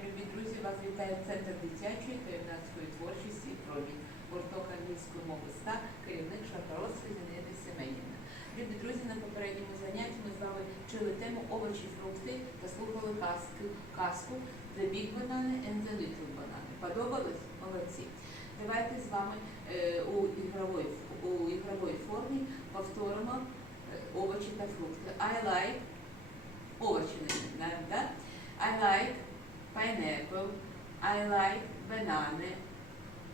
любі друзі! Вас вітає Центр дитячої та юнацької творчості «Промінь», гурток англійської мови ста, керівник Шапородської Зінаїди Семенівна. Любі друзі, на попередньому занятті ми з вами вчили тему овочі, фрукти та слухали казку, казку The Big Banana and the Little Banana. Подобались? Молодці. Давайте з вами е, у, ігровій, у ігровій формі повторимо е, овочі та фрукти. I like овочі, да? I like pineapple, I like banana,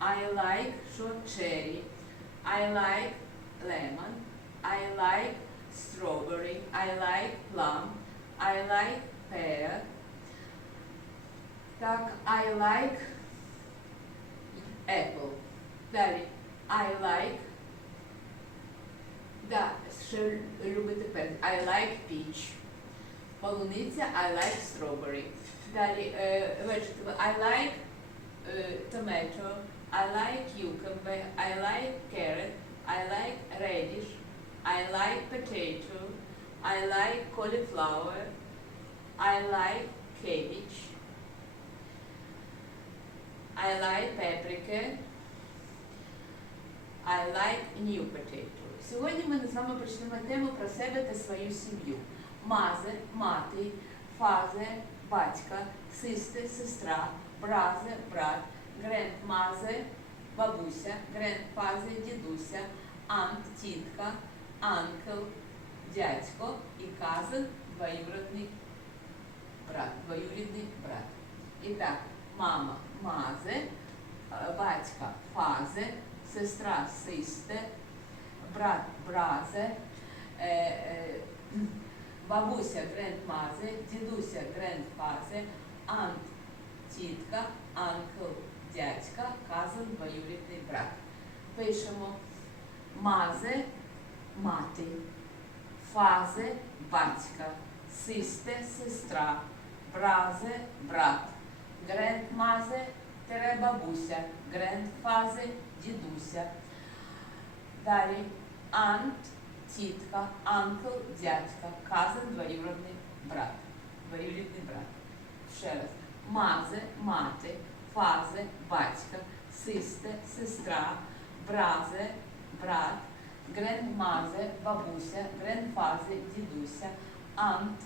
I like short cherry, I like lemon, I like strawberry, I like plum, I like pear. Так, I like apple. Далі. I like. Да, ще любите перець. I like peach. Полуниця, I like strawberry. Далі е, vegetable. I like е, tomato, I like cucumber, I like carrot, I like radish, I like potato, I like cauliflower, I like cabbage, I like paprika, I like new potato. Сьогодні ми з вами почнемо тему про себе та свою сім'ю. Мазе, мати, фазе, батька, систе, сестра, бразе, брат, грендмазе, бабуся, грендфазе, дідуся, ант, тітка, анкл, дядько і казан, двоюродний брат, двоюрідний брат. І так, мама, мазе, батька, фазе, сестра, систе, брат, бразе, е, е, бабуся, грендмазе, дідуся, грендфазе, ант, тітка, анкл, дядька, казан, двоюрідний брат. Пишемо мазе, мати, фазе, батька, систе, сестра, бразе, брат, грендмазе, бабуся, грендфазе, дідуся. Далі ант, тітка, анкл, дядька, казан, двоюродний брат. Двоюрідний брат. Ще раз. Мазе, мати, фазе, батька, систе, сестра, бразе, брат, грендмазе, бабуся, грендфазе, дідуся, ант,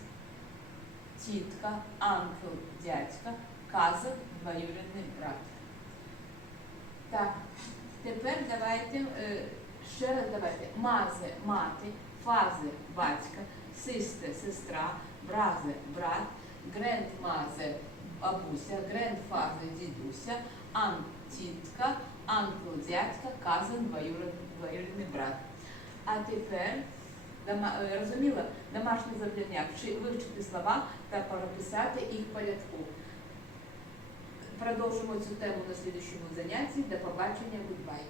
тітка, анкл, дядька, казан, двоюрідний брат. Так, тепер давайте е, ще раз давайте. Мазе, мати, фазе, батька, систе, сестра, бразе, брат, грендмазе, бабуся, грендфазе, дідуся, ант, тітка, анкл, дядька, казан, двоюрідний брат. А тепер, е, розуміла, домашнє завдання, вивчити слова та прописати їх по рядку. Продовжимо цю тему на слідчому занятті. До побачення, goodbye.